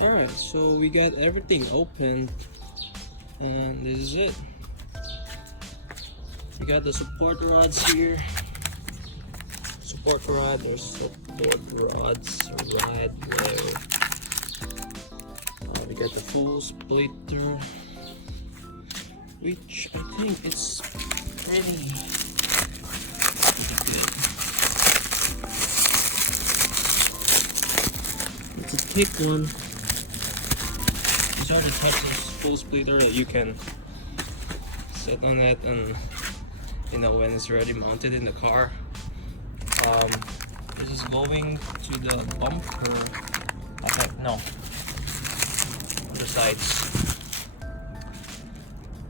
Alright, so we got everything open, and this is it. We got the support rods here. Support rod, there's support rods right there. We got the full splitter, which I think it's pretty good. It's a thick one. These are the types of full splitter that you can sit on it, and you know, when it's already mounted in the car. This is going to the bumper. Okay, no, on the sides.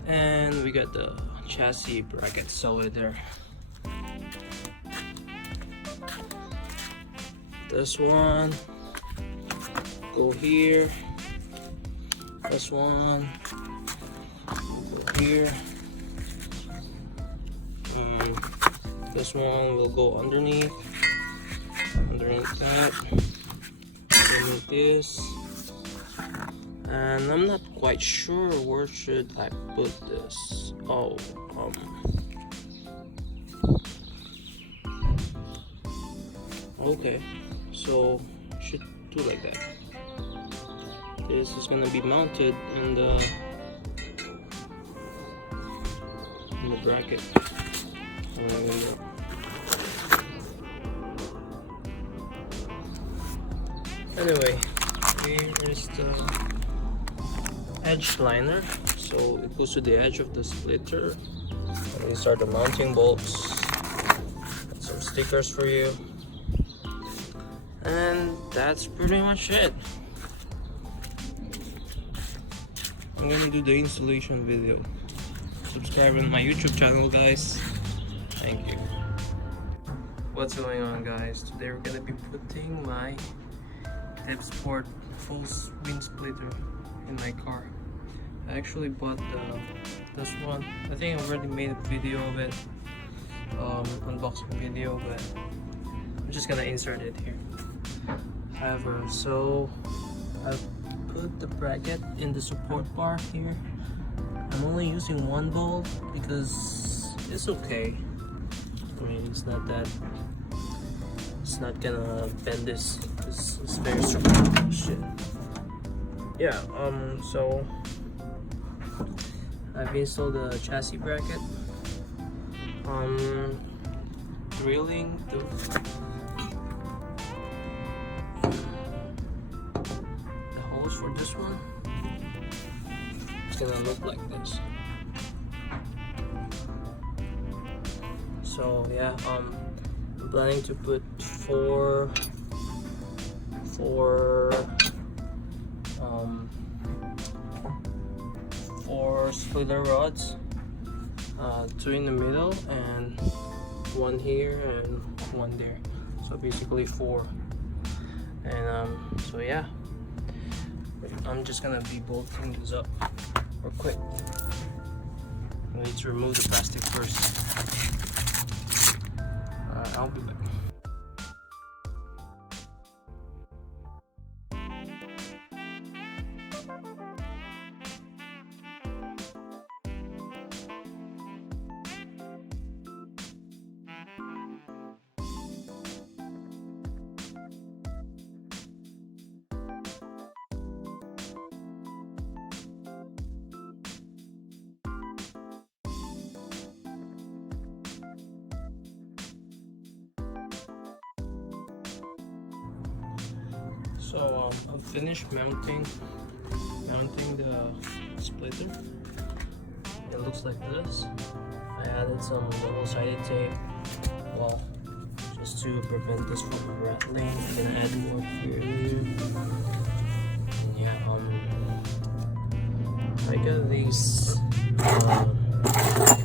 And we got the chassis bracket solid there. This one go here. This one go here. This one will go underneath that, underneath this, and I'm not quite sure where should I put this. Oh, okay, so should do like that. This is gonna be mounted in the bracket. Anyway, here is the edge liner, so it goes to the edge of the splitter. And these are the mounting bolts. Got some stickers for you, and that's pretty much it. I'm gonna do the installation video. Subscribe on my YouTube channel, guys. Thank you. What's going on, guys? Today we're gonna be putting my DevSport full wind splitter in my car. I actually bought this one. I think I already made a video of it, unboxing video, but I'm just gonna insert it here. However, so I put the bracket in the support bar here. I'm only using one bolt because it's okay. I mean, it's not gonna bend this. It's very strong. Shit. Yeah, so I've installed the chassis bracket. Drilling the holes for this one. It's gonna look like this. So yeah, I'm planning to put four splitter rods, 2 in the middle and 1 here and 1 there, so basically 4. And so yeah, I'm just gonna be bolting this up real quick. I need to remove the plastic first. I'll be back. So I've finished mounting the splitter. It looks like this. I added some double-sided tape, well, just to prevent this from rattling. I'm gonna add more here. And yeah, I got these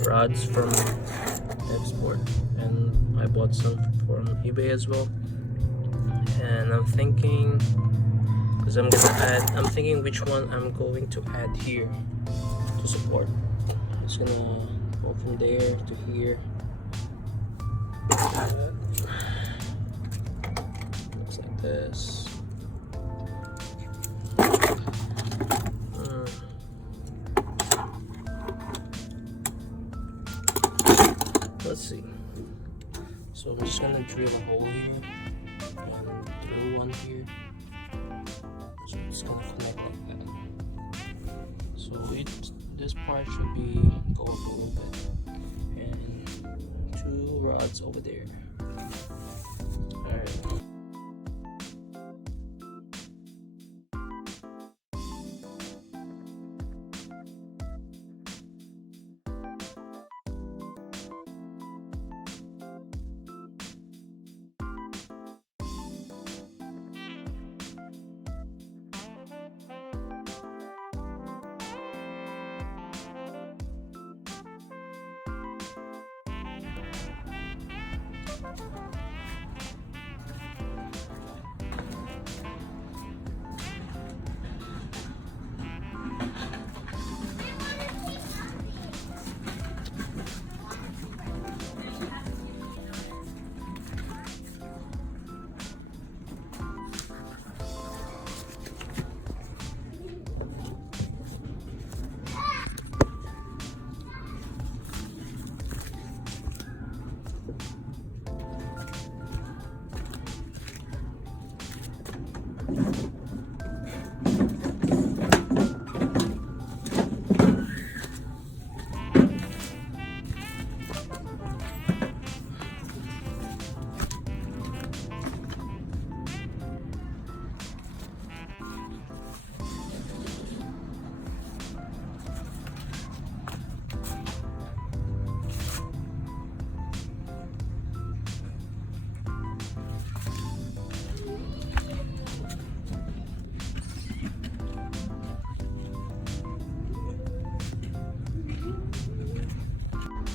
rods from DevSport, and I bought some from eBay as well. And I'm thinking, because I'm thinking which one I'm going to add here to support. I'm just gonna go from there to here. Looks like this. see. So I'm just gonna drill a hole here and drill one here. So it's gonna connect like that. So this part should be go up a little bit, and 2 rods over there. Alright.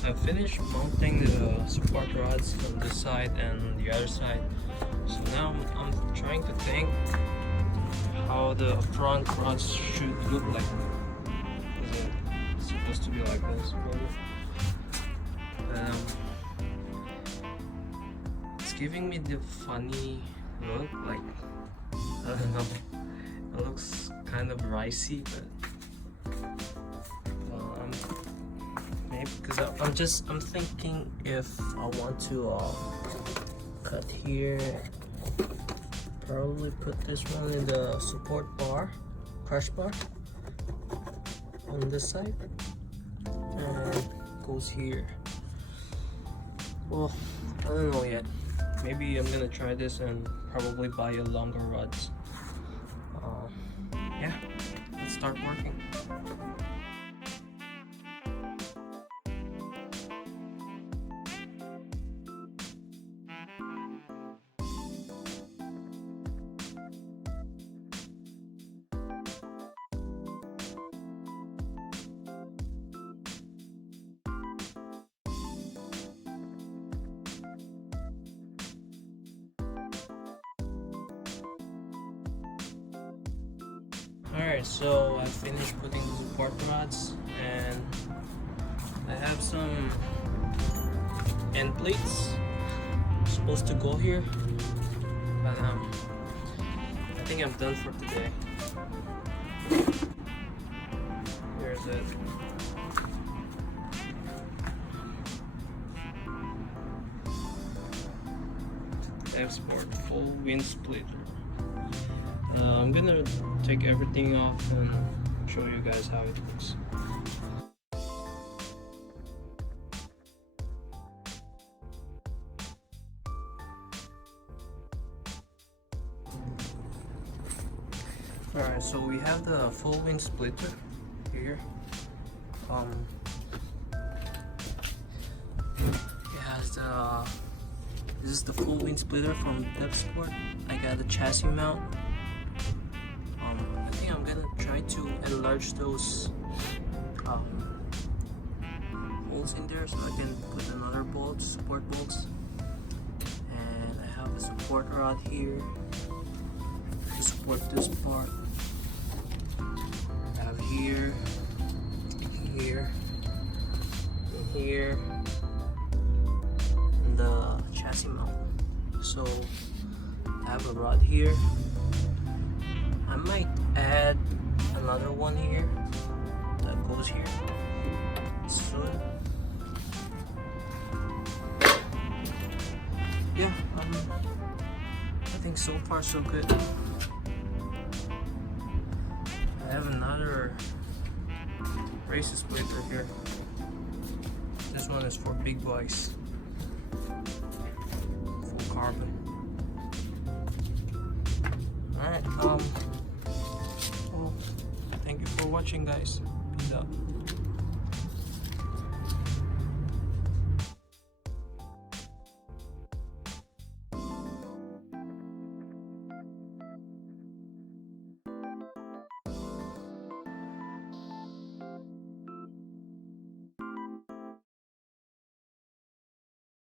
I finished mounting the support rods from this side and the other side. So now I'm trying to think how the front rods should look like. Is it supposed to be like this? It's giving me the funny look, like, I don't know, it looks kind of ricey, but maybe because I'm thinking if I want to cut here, probably put this one in the support bar, crush bar on this side, and goes here. Well, I don't know yet. Maybe I'm gonna try this and probably buy a longer rods. Yeah, let's start working. Alright, so I finished putting the support rods, and I have some end plates supposed to go here, but I think I'm done for today. Here's it. DevSport full wind splitter. I'm gonna take everything off and show you guys how it looks. Alright, so we have the full wind splitter here. It has this is the full wind splitter from DevSport. I got a chassis mount. I think I'm gonna try to enlarge those holes in there so I can put another bolt, support bolts. And I have a support rod here to support this part. I have here, here, and here, and the chassis mount. So I have a rod here. I might add another one here that goes here soon. so far so good. I have another racer splitter here. This one is for big boys. Full carbon. Alright, well, thank you for watching, guys. Peace out.